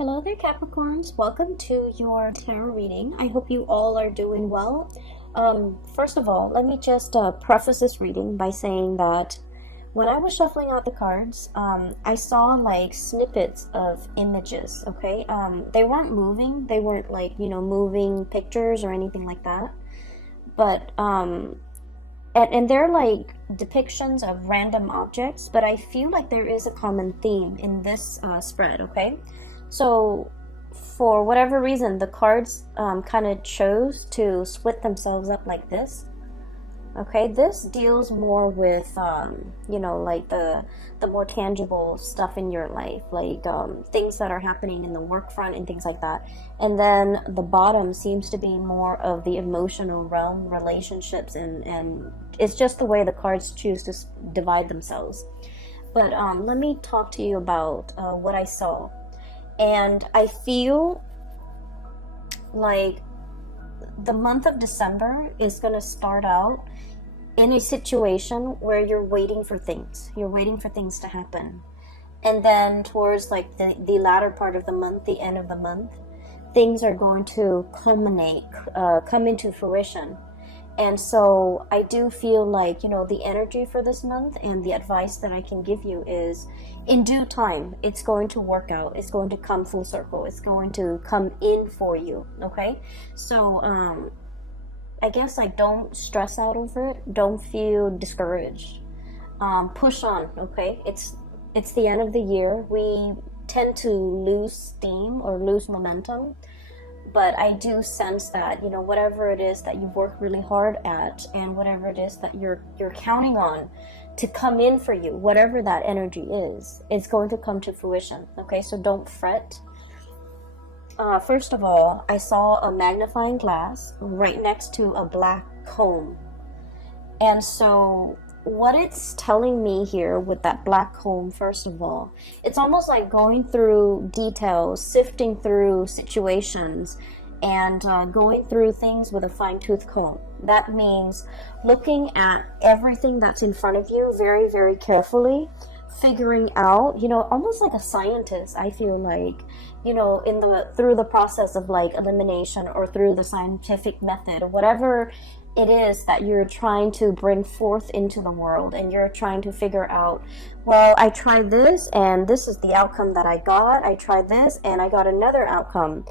Hello there, Capricorns. Welcome to your tarot reading. I hope you all are doing well. First of all, let me just preface this reading by saying that when I was shuffling out the cards, I saw like snippets of images, okay? They weren't moving. They weren't like, moving pictures or anything like that. But, and they're like depictions of random objects, but I feel like there is a common theme in this spread, okay? So, for whatever reason, the cards kind of chose to split themselves up like this. Okay, this deals more with, like the more tangible stuff in your life, like things that are happening in the work front and things like that. And then the bottom seems to be more of the emotional realm, relationships, and it's just the way the cards choose to divide themselves. But let me talk to you about what I saw. And I feel like the month of December is going to start out in a situation where you're waiting for things. You're waiting for things to happen. And then towards like the latter part of the month, the end of the month, things are going to culminate, come into fruition. And so I do feel like, the energy for this month and the advice that I can give you is in due time, it's going to work out. It's going to come full circle. It's going to come in for you. Okay. So, I guess like don't stress out over it. Don't feel discouraged. Push on. Okay. It's the end of the year. We tend to lose steam or lose momentum. But I do sense that, whatever it is that you work really hard at and whatever it is that you're counting on to come in for you, whatever that energy is, it's going to come to fruition. Okay, so don't fret. First of all, I saw a magnifying glass right next to a black comb. And so what it's telling me here with that black comb, first of all, it's almost like going through details, sifting through situations, and going through things with a fine-tooth comb. That means looking at everything that's in front of you very, very carefully, figuring out, almost like a scientist, I feel like, through the process of like elimination or through the scientific method or whatever it is that you're trying to bring forth into the world, and you're trying to figure out, well, I tried this and this is the outcome that I got. I tried this and I got another outcome.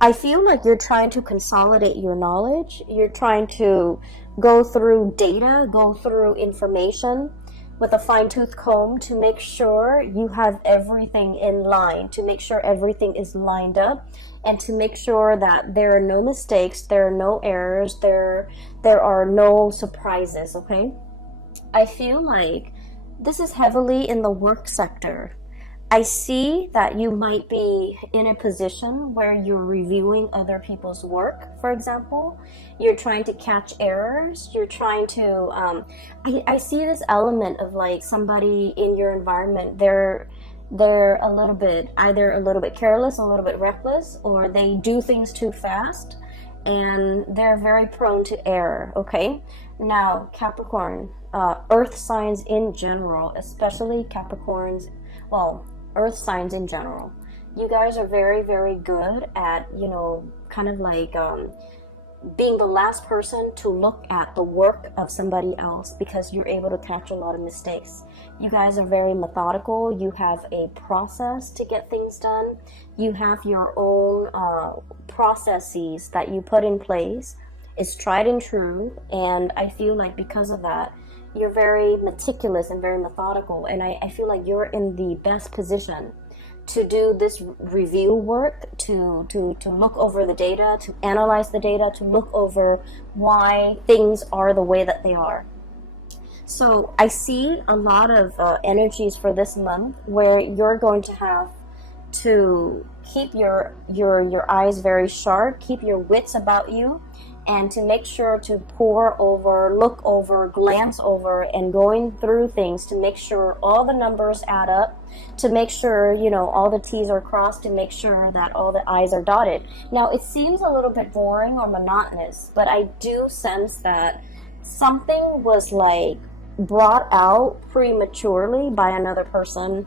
I feel like you're trying to consolidate your knowledge. You're trying to go through data, go through information with a fine-tooth comb to make sure you have everything in line, to make sure everything is lined up, and to make sure that there are no mistakes, there are no errors, there are no surprises, okay? I feel like this is heavily in the work sector. I see that you might be in a position where you're reviewing other people's work, for example. You're trying to catch errors. You're trying to, I see this element of like somebody in your environment, they're a little bit, either a little bit careless, a little bit reckless, or they do things too fast, and they're very prone to error, okay? Now, Capricorn, earth signs in general, especially Capricorns, well, earth signs in general, you guys are very, very good at, kind of like being the last person to look at the work of somebody else, because you're able to catch a lot of mistakes. You guys are very methodical. You have a process to get things done. You have your own processes that you put in place. It's tried and true, and I feel like because of that, you're very meticulous and very methodical, and I feel like you're in the best position to do this review work, to look over the data, to analyze the data, to look over why things are the way that they are. So I see a lot of energies for this month where you're going to have to keep your eyes very sharp, keep your wits about you, and to make sure to pore over, look over, glance over, and going through things to make sure all the numbers add up, to make sure, all the T's are crossed, to make sure that all the I's are dotted. Now, it seems a little bit boring or monotonous, but I do sense that something was like brought out prematurely by another person.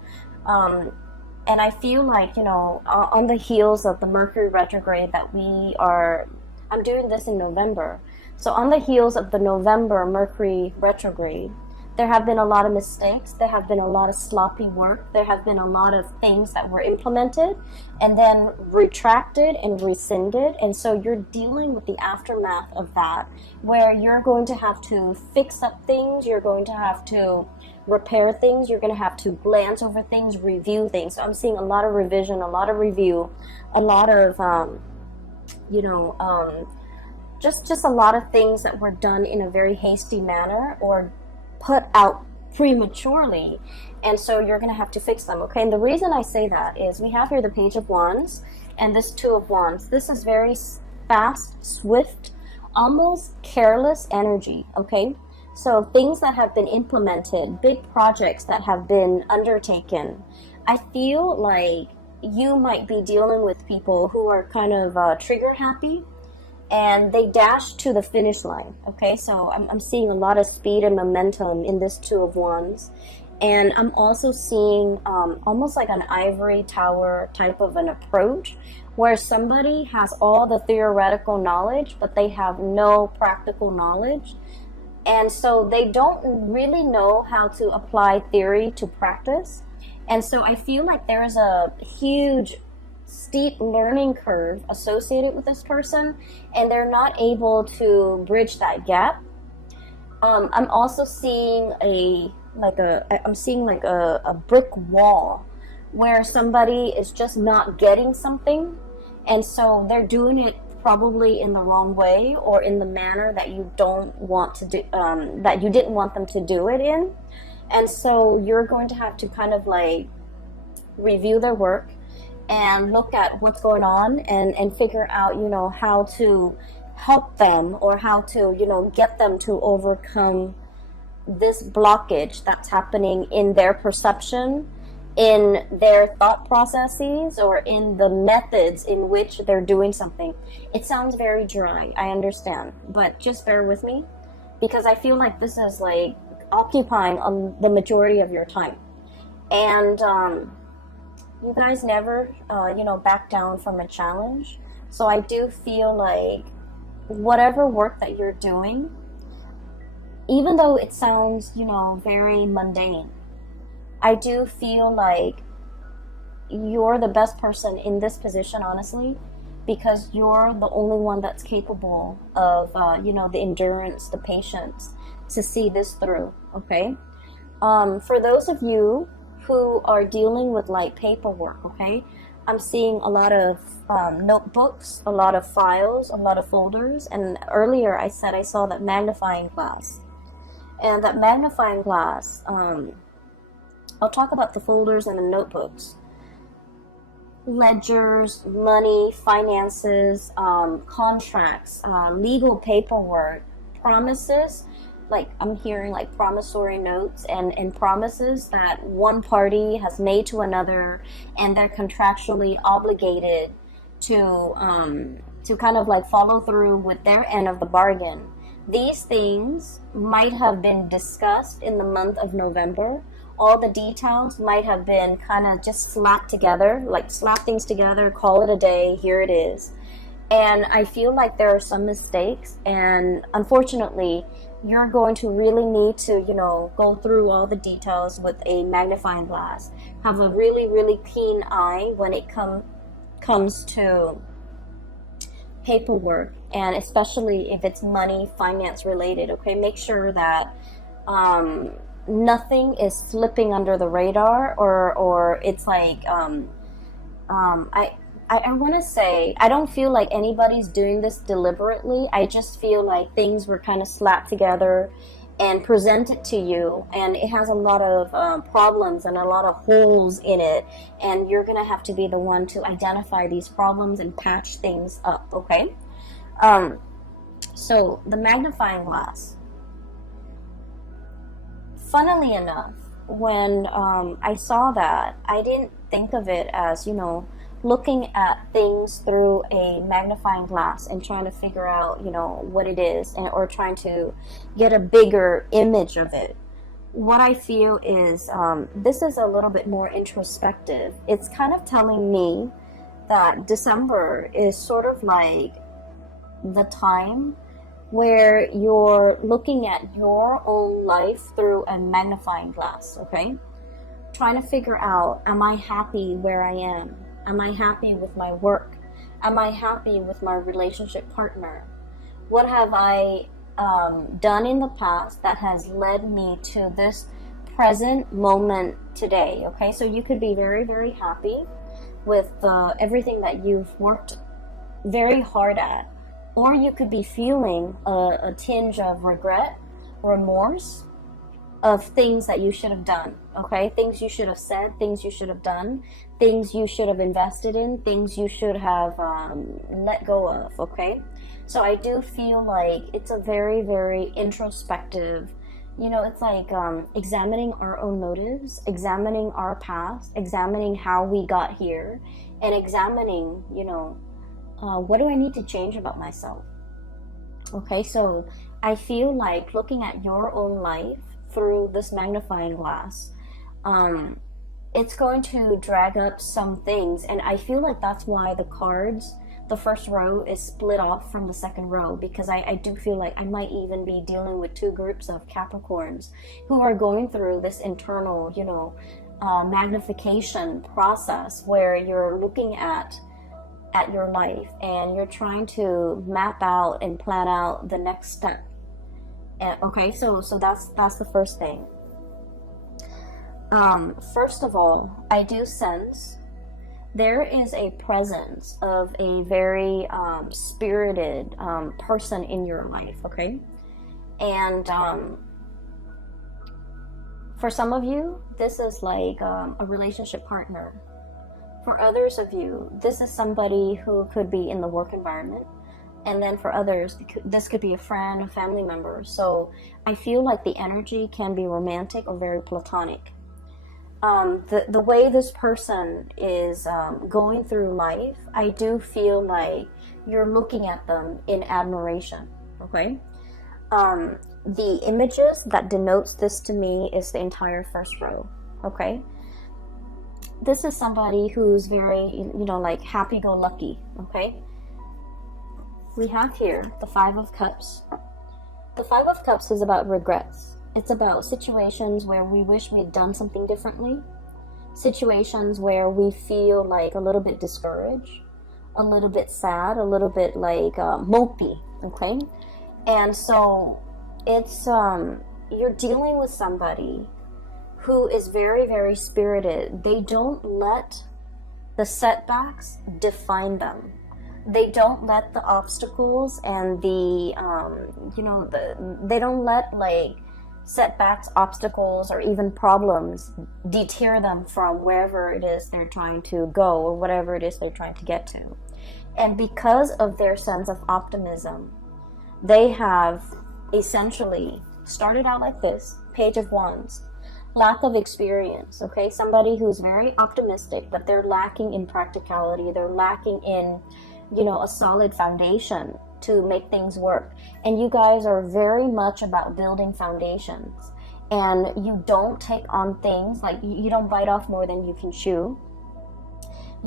And I feel like, on the heels of the Mercury retrograde that I'm doing this in November. So on the heels of the November Mercury retrograde, there have been a lot of mistakes. There have been a lot of sloppy work. There have been a lot of things that were implemented and then retracted and rescinded. And so you're dealing with the aftermath of that, where you're going to have to fix up things. You're going to have to repair things. You're going to have to glance over things, review things. So I'm seeing a lot of revision, a lot of review, a lot of, just a lot of things that were done in a very hasty manner or put out prematurely, and so you're going to have to fix them. Okay, and the reason I say that is we have here the Page of Wands and this Two of Wands. This is very fast, swift, almost careless energy. Okay, so things that have been implemented, big projects that have been undertaken. I feel like you might be dealing with people who are kind of trigger happy, and they dash to the finish line. Okay, so I'm seeing a lot of speed and momentum in this Two of Wands. And I'm also seeing almost like an ivory tower type of an approach, where somebody has all the theoretical knowledge, but they have no practical knowledge. And so they don't really know how to apply theory to practice. And so I feel like there is a huge steep learning curve associated with this person, and they're not able to bridge that gap. I'm also seeing a brick wall where somebody is just not getting something, and so they're doing it probably in the wrong way or in the manner that you don't want to do, that you didn't want them to do it in. And so you're going to have to kind of like review their work and look at what's going on and figure out, how to help them or how to, get them to overcome this blockage that's happening in their perception, in their thought processes, or in the methods in which they're doing something. It sounds very dry, I understand, but just bear with me, because I feel like this is like occupying the majority of your time. And you guys never, back down from a challenge. So I do feel like whatever work that you're doing, even though it sounds, very mundane, I do feel like you're the best person in this position, honestly, because you're the only one that's capable of, the endurance, the patience to see this through, okay? For those of you who are dealing with like paperwork, okay, I'm seeing a lot of notebooks, a lot of files, a lot of folders, and earlier I said I saw that magnifying glass. And that magnifying glass, I'll talk about the folders and the notebooks. Ledgers, money, finances, contracts, legal paperwork, promises. Like I'm hearing like promissory notes and promises that one party has made to another, and they're contractually obligated to kind of like follow through with their end of the bargain. These things might have been discussed in the month of November. All the details might have been kind of just slapped together, like slap things together, call it a day, here it is. And I feel like there are some mistakes, and unfortunately, you're going to really need to, go through all the details with a magnifying glass. Have a really, really keen eye when it comes to paperwork, and especially if it's money, finance related, okay? Make sure that nothing is slipping under the radar, or it's like, I want to say, I don't feel like anybody's doing this deliberately. I just feel like things were kind of slapped together and presented to you, and it has a lot of problems and a lot of holes in it, and you're going to have to be the one to identify these problems and patch things up, okay? So, the magnifying glass. Funnily enough, when I saw that, I didn't think of it as, looking at things through a magnifying glass and trying to figure out, what it is, or trying to get a bigger image of it. what I feel is this is a little bit more introspective. It's kind of telling me that December is sort of like the time where you're looking at your own life through a magnifying glass, okay? Trying to figure out, am I happy where I am? Am I happy with my work? Am I happy with my relationship partner? What have I done in the past that has led me to this present moment today? Okay, so you could be very, very happy with everything that you've worked very hard at, or you could be feeling a tinge of regret, remorse of things that you should have done. Okay, things you should have said, things you should have done, things you should have invested in, things you should have let go of. Okay, so I do feel like it's a very, very introspective, it's like examining our own motives, examining our past, examining how we got here, and examining, what do I need to change about myself? Okay, so I feel like looking at your own life through this magnifying glass, it's going to drag up some things, and I feel like that's why the first row is split off from the second row, because I do feel like I might even be dealing with two groups of Capricorns who are going through this internal, magnification process where you're looking at your life and you're trying to map out and plan out the next step. And, okay, so that's the first thing. First of all, I do sense there is a presence of a very spirited person in your life, okay? And for some of you, this is like a relationship partner. For others of you, this is somebody who could be in the work environment. And then for others, this could be a friend, a family member. So I feel like the energy can be romantic or very platonic. The way this person is going through life, I do feel like you're looking at them in admiration, okay? The images that denotes this to me is the entire first row, okay? This is somebody who's very, like happy-go-lucky, okay? We have here the Five of Cups. The Five of Cups is about regrets. It's about situations where we wish we'd done something differently, situations where we feel like a little bit discouraged, a little bit sad, a little bit like mopey, okay? And so it's, you're dealing with somebody who is very, very spirited. They don't let the setbacks define them. They don't let the obstacles and they don't let like setbacks, obstacles, or even problems deter them from wherever it is they're trying to go or whatever it is they're trying to get to. And because of their sense of optimism, they have essentially started out like this, Page of Wands, lack of experience, okay? Somebody who's very optimistic, but they're lacking in practicality, they're lacking in, a solid foundation to make things work. And you guys are very much about building foundations, and you don't take on things like you don't bite off more than you can chew.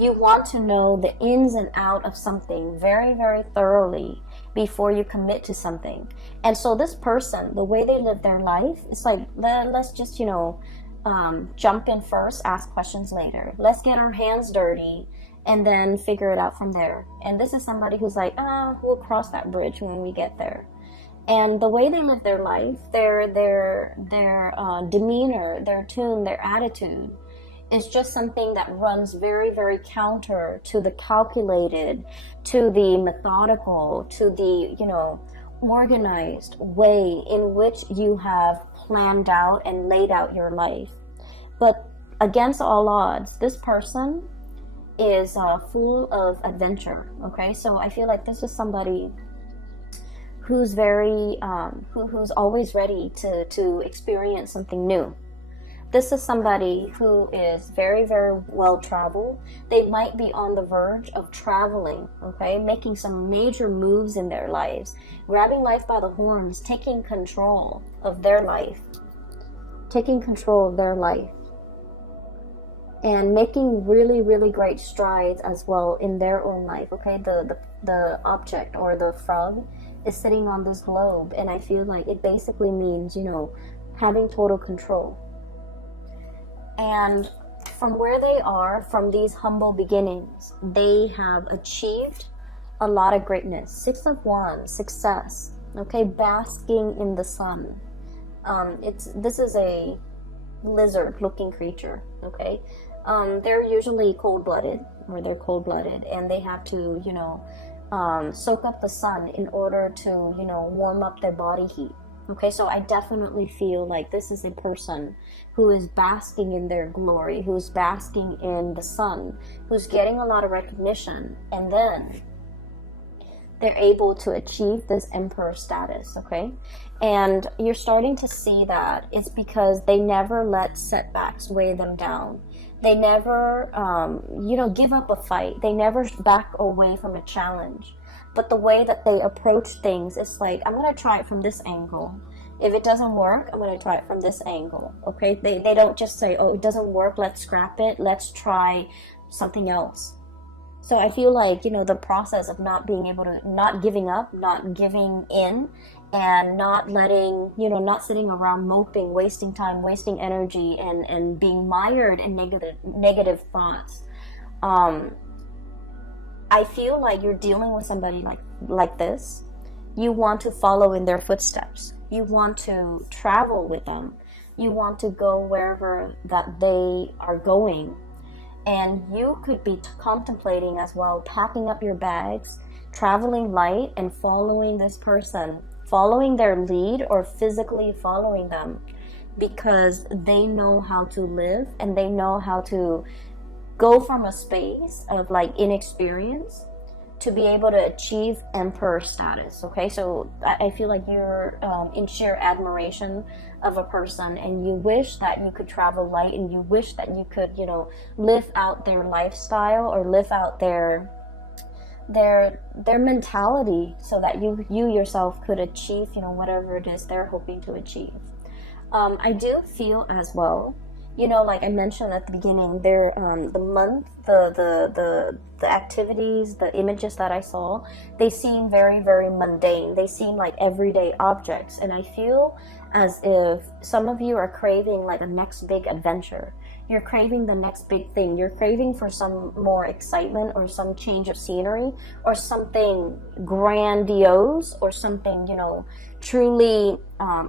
You want to know the ins and out of something very, very thoroughly before you commit to something. And so this person, the way they live their life, it's like, let's just, jump in first, ask questions later. Let's get our hands dirty and then figure it out from there. And this is somebody who's like, we'll cross that bridge when we get there. And the way they live their life, their demeanor, their tune, their attitude is just something that runs very, very counter to the calculated, to the methodical, to the, organized way in which you have planned out and laid out your life. But against all odds, this person is full of adventure, okay? So I feel like this is somebody who's very, who's always ready to experience something new. This is somebody who is very, very well traveled. They might be on the verge of traveling, okay? Making some major moves in their lives, grabbing life by the horns, taking control of their life, taking control of their life and making really, really great strides as well in their own life. Okay, the object or the frog is sitting on this globe, and I feel like it basically means, you know, having total control. And from where they are, from these humble beginnings, they have achieved a lot of greatness. Six of Wands, success. Okay, basking in the sun. This is a lizard-looking creature. Okay, they're usually cold-blooded, and they have to, you know, soak up the sun in order to, you know, warm up their body heat. Okay, so I definitely feel like this is a person who is basking in their glory, who's basking in the sun, who's getting a lot of recognition, and then they're able to achieve this emperor status. Okay, and you're starting to see that it's because they never let setbacks weigh them down. They never, you know, give up a fight. They never back away from a challenge. But the way that they approach things is like, I'm going to try it from this angle. If it doesn't work, I'm going to try it from this angle. Okay? They don't just say, oh, it doesn't work, let's scrap it. Let's try something else. So I feel like, you know, the process of not being able to, not giving up, not giving in, and not letting, you know, not sitting around moping, wasting time, wasting energy, and being mired in negative thoughts. I feel like you're dealing with somebody like this. You want to follow in their footsteps. You want to travel with them. You want to go wherever that they are going. And you could be contemplating as well, packing up your bags, traveling light, and following this person, following their lead or physically following them, because they know how to live and they know how to go from a space of like inexperience to be able to achieve emperor status. Okay, so I feel like you're in sheer admiration of a person, and you wish that you could travel light, and you wish that you could, you know, live out their lifestyle or live out their mentality, so that you yourself could achieve, you know, whatever it is they're hoping to achieve. I do feel as well, you know, like I mentioned at the beginning, there, the month, the activities, the images that I saw, they seem very, very mundane. They seem like everyday objects, and I feel as if some of you are craving like a next big adventure. You're craving the next big thing. You're craving for some more excitement or some change of scenery or something grandiose or something, you know, truly,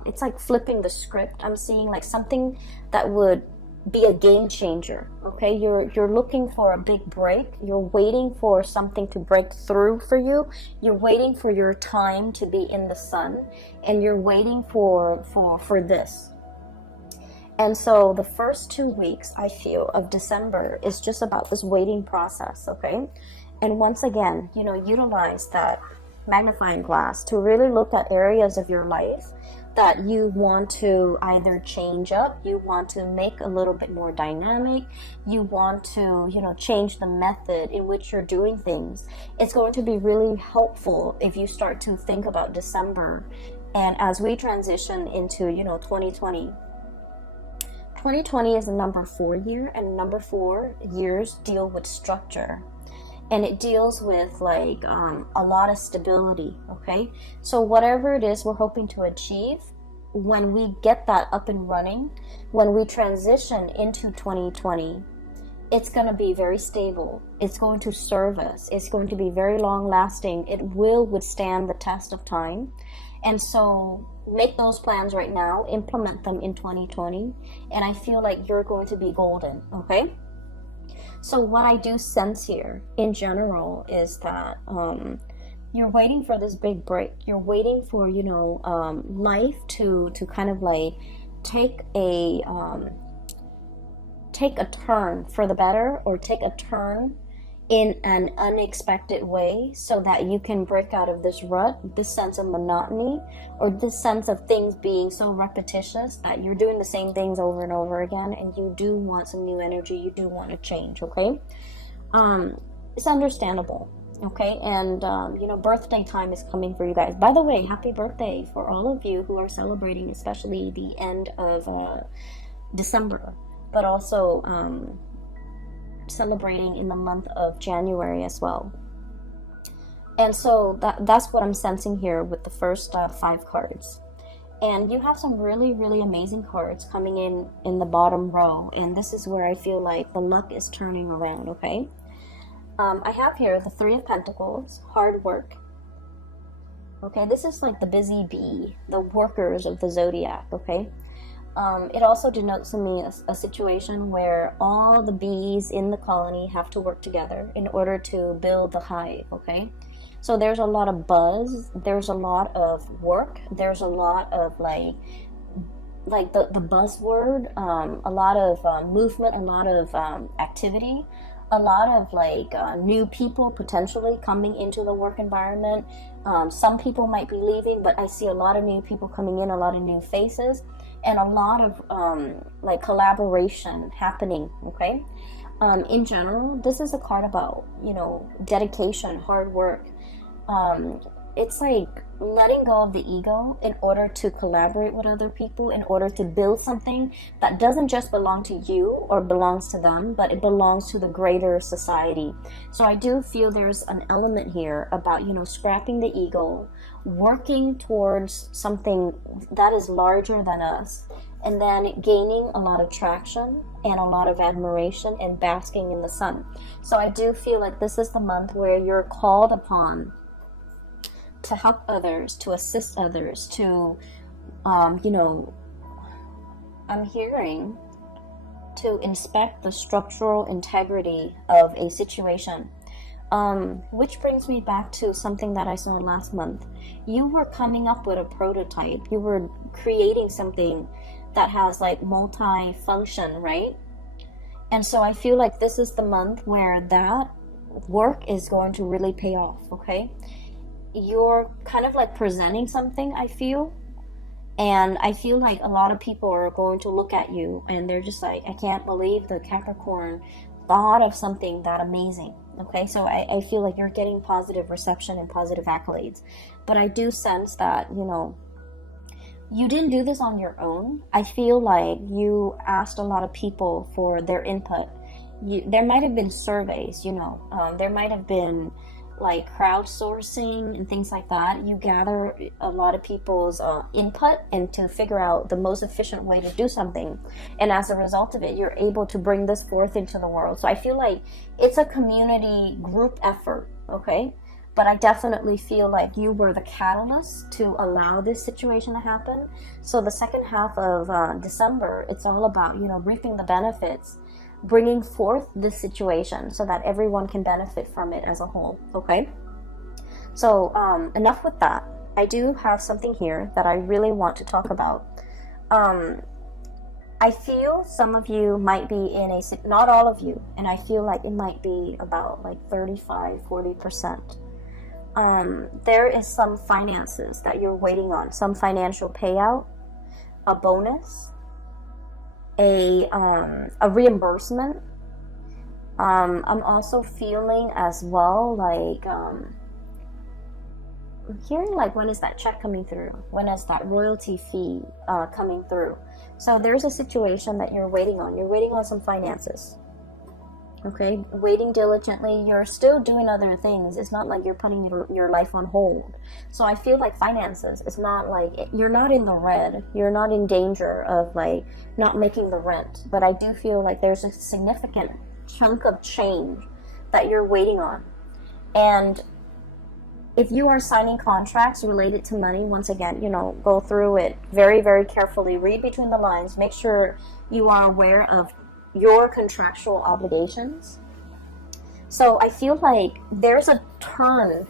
it's like flipping the script. I'm seeing like something that would be a game changer. Okay, you're looking for a big break. You're waiting for something to break through for you. You're waiting for your time to be in the sun, and you're waiting for this. And so the first 2 weeks, I feel, of December is just about this waiting process. Okay, and once again, you know, utilize that magnifying glass to really look at areas of your life that you want to either change up, you want to make a little bit more dynamic, you want to, you know, change the method in which you're doing things. It's going to be really helpful if you start to think about December. And as we transition into, you know, 2020 is a number 4 year, and number 4 years deal with structure. And it deals with like a lot of stability. Okay, so whatever it is we're hoping to achieve, when we get that up and running, when we transition into 2020, it's going to be very stable. It's going to serve us. It's going to be very long lasting. It will withstand the test of time. And so make those plans right now, implement them in 2020, and I feel like you're going to be golden. Okay, so what I do sense here in general is that you're waiting for this big break. You're waiting for, you know, life to kind of like take a turn for the better, or take a turn in an unexpected way, so that you can break out of this rut, this sense of monotony, or this sense of things being so repetitious that you're doing the same things over and over again, and you do want some new energy, you do want to change. Okay, it's understandable. Okay, and you know, birthday time is coming for you guys. By the way, happy birthday for all of you who are celebrating, especially the end of December, but also celebrating in the month of January as well. And so that's what I'm sensing here with the first 5 cards. And you have some really, really amazing cards coming in the bottom row. And this is where I feel like the luck is turning around, okay? I have here the 3 of Pentacles, hard work. Okay, this is like the busy bee, the workers of the zodiac, okay? It also denotes to me a situation where all the bees in the colony have to work together in order to build the hive, okay? So there's a lot of buzz, there's a lot of work, there's a lot of like the buzzword, a lot of movement, a lot of activity, a lot of like new people potentially coming into the work environment. Some people might be leaving, but I see a lot of new people coming in, a lot of new faces, and a lot of like collaboration happening, okay? In general, this is a card about, you know, dedication, hard work. It's like letting go of the ego in order to collaborate with other people, in order to build something that doesn't just belong to you or belongs to them, but it belongs to the greater society. So I do feel there's an element here about, you know, scrapping the ego, working towards something that is larger than us, and then gaining a lot of traction and a lot of admiration and basking in the sun. So I do feel like this is the month where you're called upon to help others, to assist others, to, you know, I'm hearing to inspect the structural integrity of a situation. Which brings me back to something that I saw last month. You were coming up with a prototype. You were creating something that has like multi-function, right? And so I feel like this is the month where that work is going to really pay off, okay? You're kind of like presenting something, I feel, and I feel like a lot of people are going to look at you and they're just like, I can't believe the Capricorn thought of something that amazing, okay? So I feel like you're getting positive reception and positive accolades, but I do sense that, you know, you didn't do this on your own. I feel like you asked a lot of people for their input. There might have been surveys, you know, there might have been like crowdsourcing and things like that. You gather a lot of people's input and to figure out the most efficient way to do something, and as a result of it, you're able to bring this forth into the world. So I feel like it's a community group effort, okay? But I definitely feel like you were the catalyst to allow this situation to happen. So the second half of December, it's all about, you know, reaping the benefits, bringing forth this situation so that everyone can benefit from it as a whole, okay? So enough with that. I do have something here that I really want to talk about. I feel some of you might be in a, not all of you, and I feel like it might be about like 35-40%. There is some finances that you're waiting on, some financial payout, a bonus, a reimbursement. I'm also feeling as well like I'm hearing like, when is that check coming through? When is that royalty fee coming through? So there's a situation that you're waiting on. You're waiting on some finances. Okay, waiting diligently. You're still doing other things. It's not like you're putting your life on hold. So I feel like finances, it's not like you're not in the red. You're not in danger of like not making the rent. But I do feel like there's a significant chunk of change that you're waiting on. And if you are signing contracts related to money, once again, you know, go through it very, very carefully. Read between the lines. Make sure you are aware of your contractual obligations. So I feel like there's a turn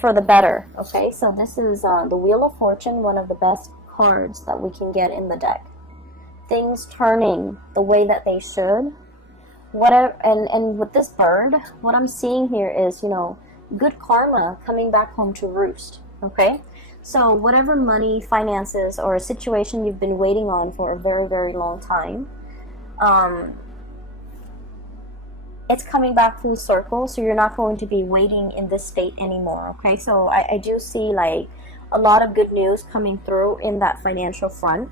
for the better, okay? So this is the Wheel of Fortune, one of the best cards that we can get in the deck. Things turning the way that they should. Whatever, and with this bird, what I'm seeing here is, you know, good karma coming back home to roost, okay? So whatever money, finances, or a situation you've been waiting on for a very, very long time, it's coming back full circle, so you're not going to be waiting in this state anymore. Okay, so I do see like a lot of good news coming through in that financial front.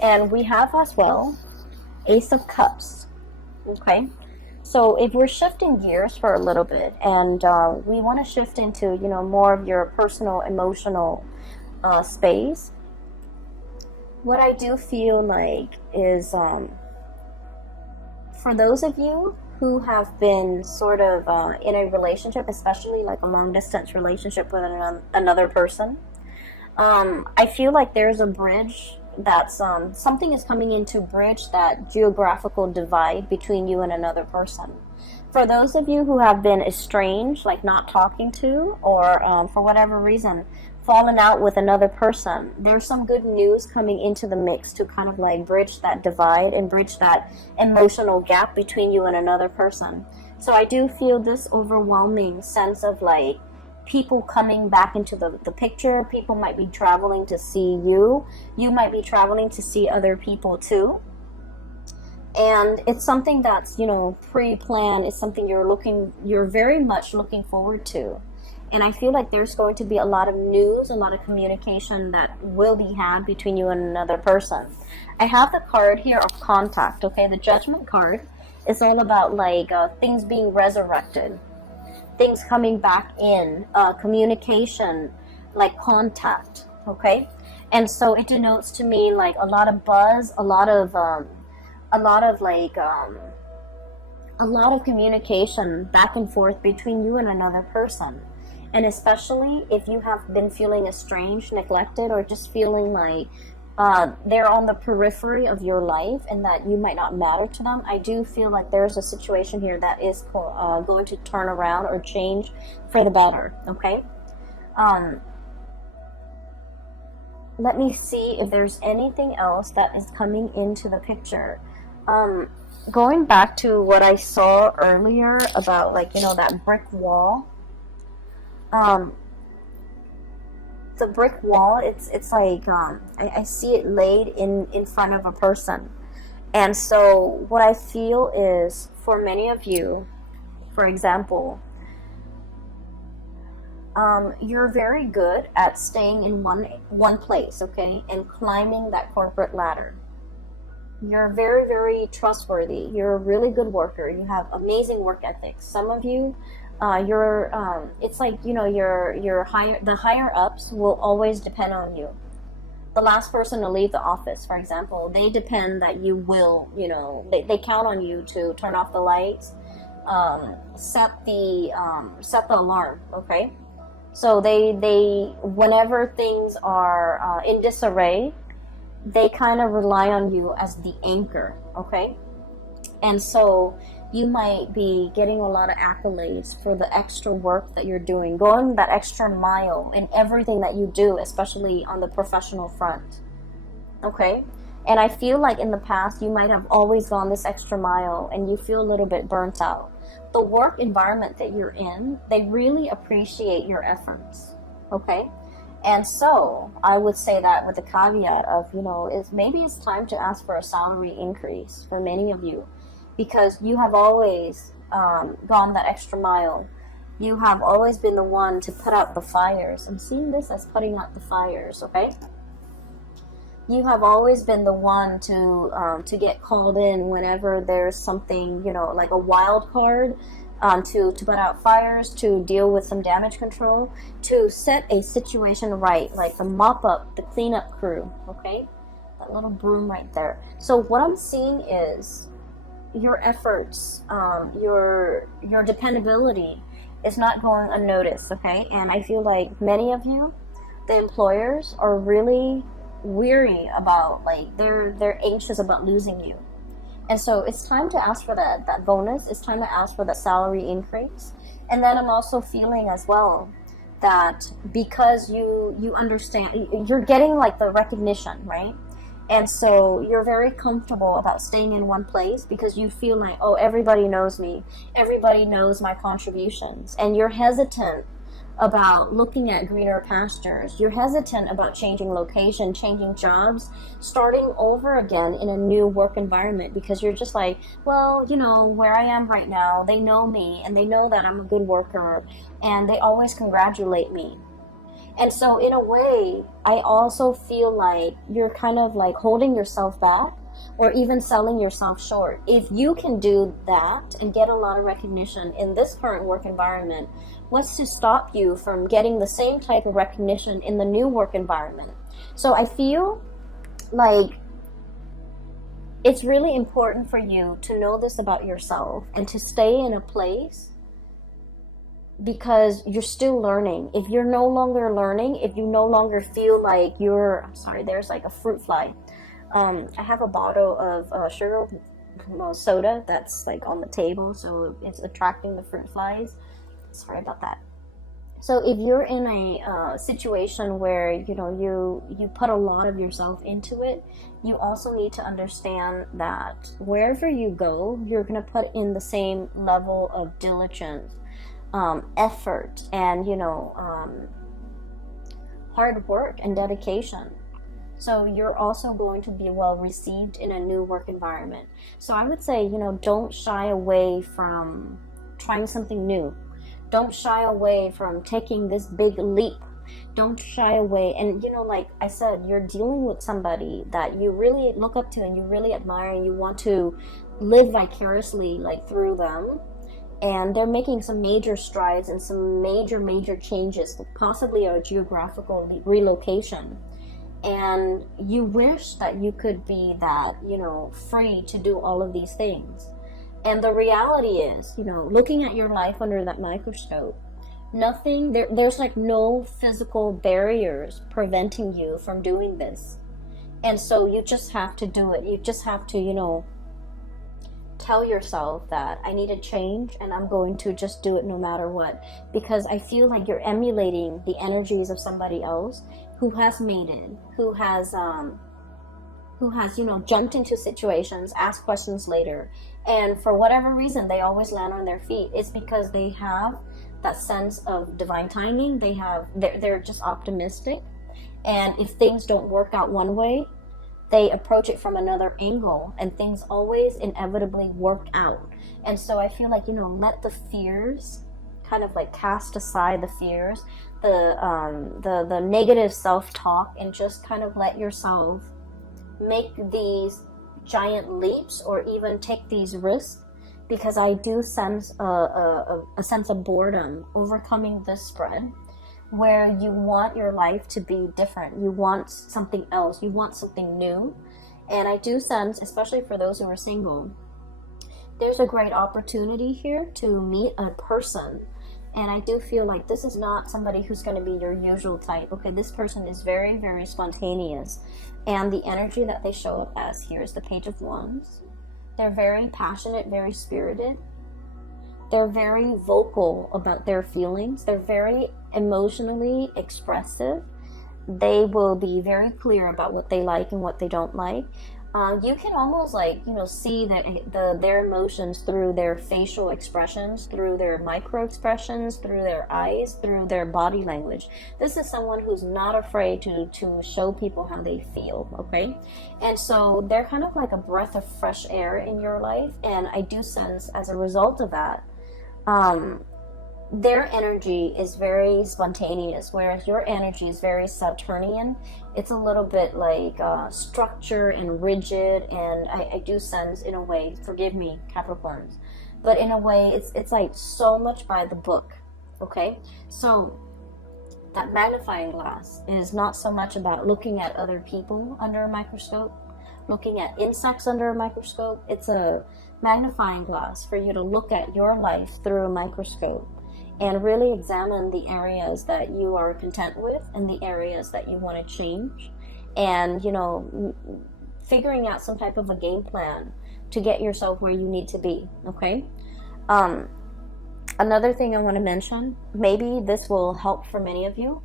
And we have as well Ace of Cups. Okay, so if we're shifting gears for a little bit, and we want to shift into, you know, more of your personal emotional space, what I do feel like is for those of you who have been sort of in a relationship, especially like a long distance relationship with another person, I feel like there's a bridge that's something is coming in to bridge that geographical divide between you and another person. For those of you who have been estranged, like not talking to, or for whatever reason fallen out with another person, there's some good news coming into the mix to kind of like bridge that divide and bridge that emotional gap between you and another person. So I do feel this overwhelming sense of like people coming back into the picture. People might be traveling to see you. You might be traveling to see other people too. And it's something that's, you know, pre-planned. It's something you're very much looking forward to. And I feel like there's going to be a lot of news, a lot of communication that will be had between you and another person. I have the card here of contact, okay? The Judgment card is all about like things being resurrected, things coming back in, communication, like contact, okay? And so it denotes to me like a lot of buzz, a lot of communication back and forth between you and another person. And especially if you have been feeling estranged, neglected, or just feeling like they're on the periphery of your life and that you might not matter to them, I do feel like there's a situation here that is going to turn around or change for the better, okay? Let me see if there's anything else that is coming into the picture. Going back to what I saw earlier about, like, you know, that brick wall. The brick wall, it's like I see it laid in front of a person. And so what I feel is, for many of you, for example, you're very good at staying in one place, okay, and climbing that corporate ladder. You're very, very trustworthy. You're a really good worker. You have amazing work ethics. Some of you, it's like, you know, the higher ups will always depend on you. The last person to leave the office, for example, they depend that you will, you know, they count on you to turn off the lights, set the alarm, okay? So they whenever things are in disarray, they kind of rely on you as the anchor, okay? And so you might be getting a lot of accolades for the extra work that you're doing, going that extra mile in everything that you do, especially on the professional front, okay? And I feel like in the past, you might have always gone this extra mile and you feel a little bit burnt out. The work environment that you're in, they really appreciate your efforts, okay? And so I would say that with the caveat of, you know, maybe it's time to ask for a salary increase for many of you, because you have always gone that extra mile. You have always been the one to put out the fires. I'm seeing this as putting out the fires, okay? You have always been the one to get called in whenever there's something, you know, like a wild card, to put out fires, to deal with some damage control, to set a situation right, like the mop up, the cleanup crew, okay? That little broom right there. So what I'm seeing is your efforts, your dependability is not going unnoticed, okay? And I feel like many of you, the employers, are really weary about, like, they're anxious about losing you. And so it's time to ask for that bonus. It's time to ask for that salary increase. And then I'm also feeling as well that because you understand, you're getting like the recognition, right? And so you're very comfortable about staying in one place because you feel like, oh, everybody knows me. Everybody knows my contributions. And you're hesitant about looking at greener pastures. You're hesitant about changing location, changing jobs, starting over again in a new work environment, because you're just like, well, you know, where I am right now, they know me and they know that I'm a good worker and they always congratulate me. And so in a way, I also feel like you're kind of like holding yourself back or even selling yourself short. If you can do that and get a lot of recognition in this current work environment, what's to stop you from getting the same type of recognition in the new work environment? So I feel like it's really important for you to know this about yourself and to stay in a place, because you're still learning. If you're no longer learning, if you no longer feel like you're, I'm sorry, there's like a fruit fly. I have a bottle of sugar soda that's like on the table, so it's attracting the fruit flies. Sorry about that. So if you're in a situation where, you know, you put a lot of yourself into it, you also need to understand that wherever you go, you're going to put in the same level of diligence, effort, and, you know, hard work and dedication. So you're also going to be well received in a new work environment. So I would say, you know, don't shy away from trying something new. Don't shy away from taking this big leap. Don't shy away. And, you know, like I said, you're dealing with somebody that you really look up to and you really admire, and you want to live vicariously like through them. And they're making some major strides and some major changes, possibly a geographical relocation. And you wish that you could be that, you know, free to do all of these things. And the reality is, you know, looking at your life under that microscope, there's like no physical barriers preventing you from doing this. And so you just have to do it. You just have to, you know, tell yourself that I need to change and I'm going to just do it no matter what. Because I feel like you're emulating the energies of somebody else who has made it, who has, you know, jumped into situations, asked questions later. And for whatever reason, they always land on their feet. It's because they have that sense of divine timing. They're just optimistic. And if things don't work out one way, they approach it from another angle, and things always inevitably work out. And so I feel like, you know, let the fears, kind of like cast aside the fears, the negative self-talk, and just kind of let yourself make these giant leaps or even take these risks, because I do sense a sense of boredom overcoming this spread, where you want your life to be different. You want something else. You want something new. And I do sense, especially for those who are single, there's a great opportunity here to meet a person. And I do feel like this is not somebody who's going to be your usual type. Okay, this person is very spontaneous. And the energy that they show up as here is the Page of Wands. They're very passionate, very spirited. They're very vocal about their feelings. They're very emotionally expressive. They will be very clear about what they like and what they don't like. You can almost like, you know, see that their emotions through their facial expressions, through their micro expressions, through their eyes, through their body language. This is someone who's not afraid to show people how they feel, okay? And so they're kind of like a breath of fresh air in your life. And I do sense as a result of that, their energy is very spontaneous, whereas your energy is very Saturnian. It's a little bit like structure and rigid, and I do sense, in a way, forgive me, Capricorns, but in a way, it's like so much by the book, okay? So that magnifying glass is not so much about looking at other people under a microscope, looking at insects under a microscope. It's a magnifying glass for you to look at your life through a microscope and really examine the areas that you are content with and the areas that you want to change, and, you know, figuring out some type of a game plan to get yourself where you need to be, okay? Another thing I want to mention, maybe this will help for many of you,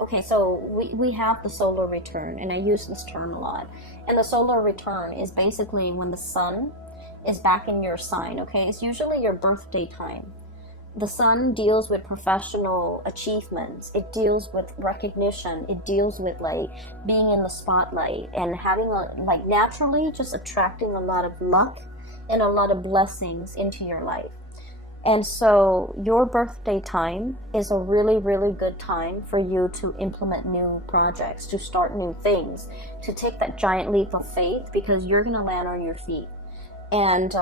okay, so we have the solar return, and I use this term a lot, and the solar return is basically when the sun is back in your sign, okay? It's usually your birthday time. The sun deals with professional achievements. It deals with recognition. It deals with like being in the spotlight and having like naturally just attracting a lot of luck and a lot of blessings into your life. And so your birthday time is a really, really good time for you to implement new projects, to start new things, to take that giant leap of faith, because you're going to land on your feet. And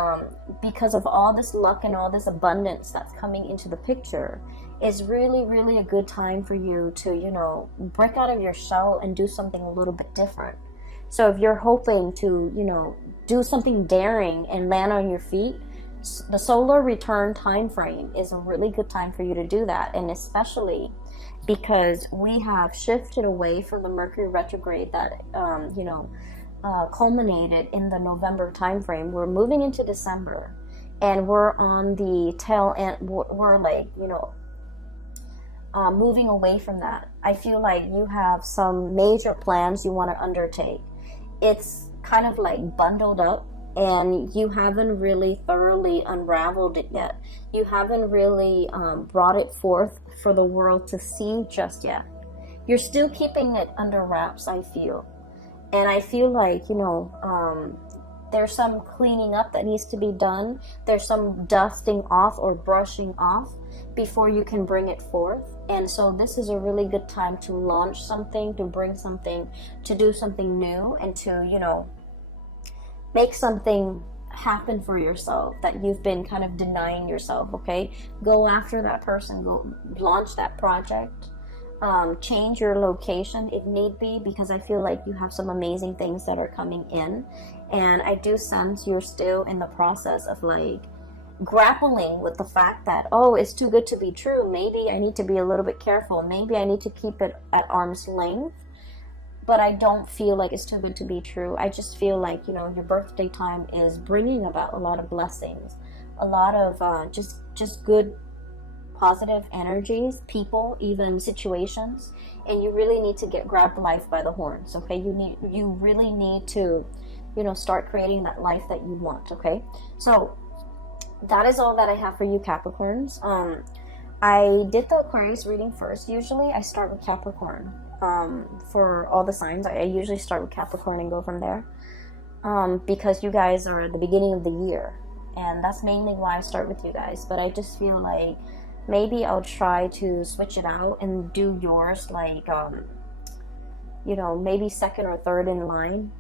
because of all this luck and all this abundance that's coming into the picture, is really, really a good time for you to, you know, break out of your shell and do something a little bit different. So if you're hoping to, you know, do something daring and land on your feet, the solar return time frame is a really good time for you to do that. And especially because we have shifted away from the Mercury retrograde that, culminated in the November time frame. We're moving into December, and we're on the tail end. We're like, moving away from that. I feel like you have some major plans you want to undertake. It's kind of like bundled up, and you haven't really thoroughly unraveled it yet. You haven't really brought it forth for the world to see just yet. You're still keeping it under wraps, I feel. And I feel like, there's some cleaning up that needs to be done. There's some dusting off or brushing off before you can bring it forth. And so this is a really good time to launch something, to bring something, to do something new, and to, make something happen for yourself that you've been kind of denying yourself, okay? Go after that person, go launch that project, change your location if need be, because I feel like you have some amazing things that are coming in. And I do sense you're still in the process of like grappling with the fact that, oh, it's too good to be true. Maybe I need to be a little bit careful. Maybe I need to keep it at arm's length. But I don't feel like it's too good to be true. I just feel like, your birthday time is bringing about a lot of blessings, a lot of just good, positive energies, people, even situations. And you really need to grab life by the horns, okay? You really need to, start creating that life that you want, okay? So that is all that I have for you, Capricorns. I did the Aquarius reading first. Usually I start with Capricorn. For all the signs, I usually start with Capricorn and go from there, because you guys are at the beginning of the year, and that's mainly why I start with you guys. But I just feel like maybe I'll try to switch it out and do yours like maybe second or third in line,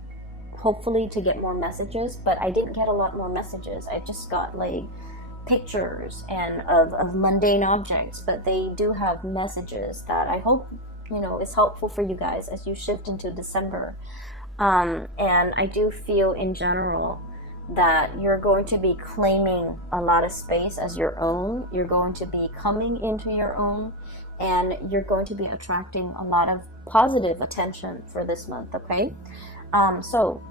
hopefully to get more messages. But I didn't get a lot more messages. I just got like pictures and of mundane objects, but they do have messages that I hope is helpful for you guys as you shift into December. And I do feel in general that you're going to be claiming a lot of space as your own. You're going to be coming into your own, and you're going to be attracting a lot of positive attention for this month, okay? So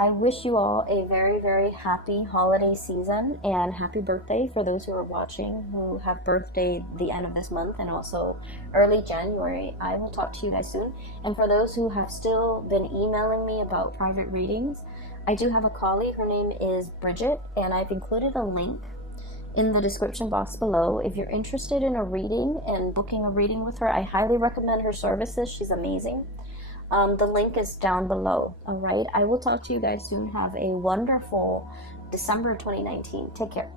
I wish you all a very, very happy holiday season, and happy birthday for those who are watching who have birthday the end of this month and also early January. I will talk to you guys soon. And for those who have still been emailing me about private readings, I do have a colleague. Her name is Bridget, and I've included a link in the description box below. If you're interested in a reading and booking a reading with her, I highly recommend her services. She's amazing. The link is down below. All right. I will talk to you guys soon. Have a wonderful December 2019. Take care.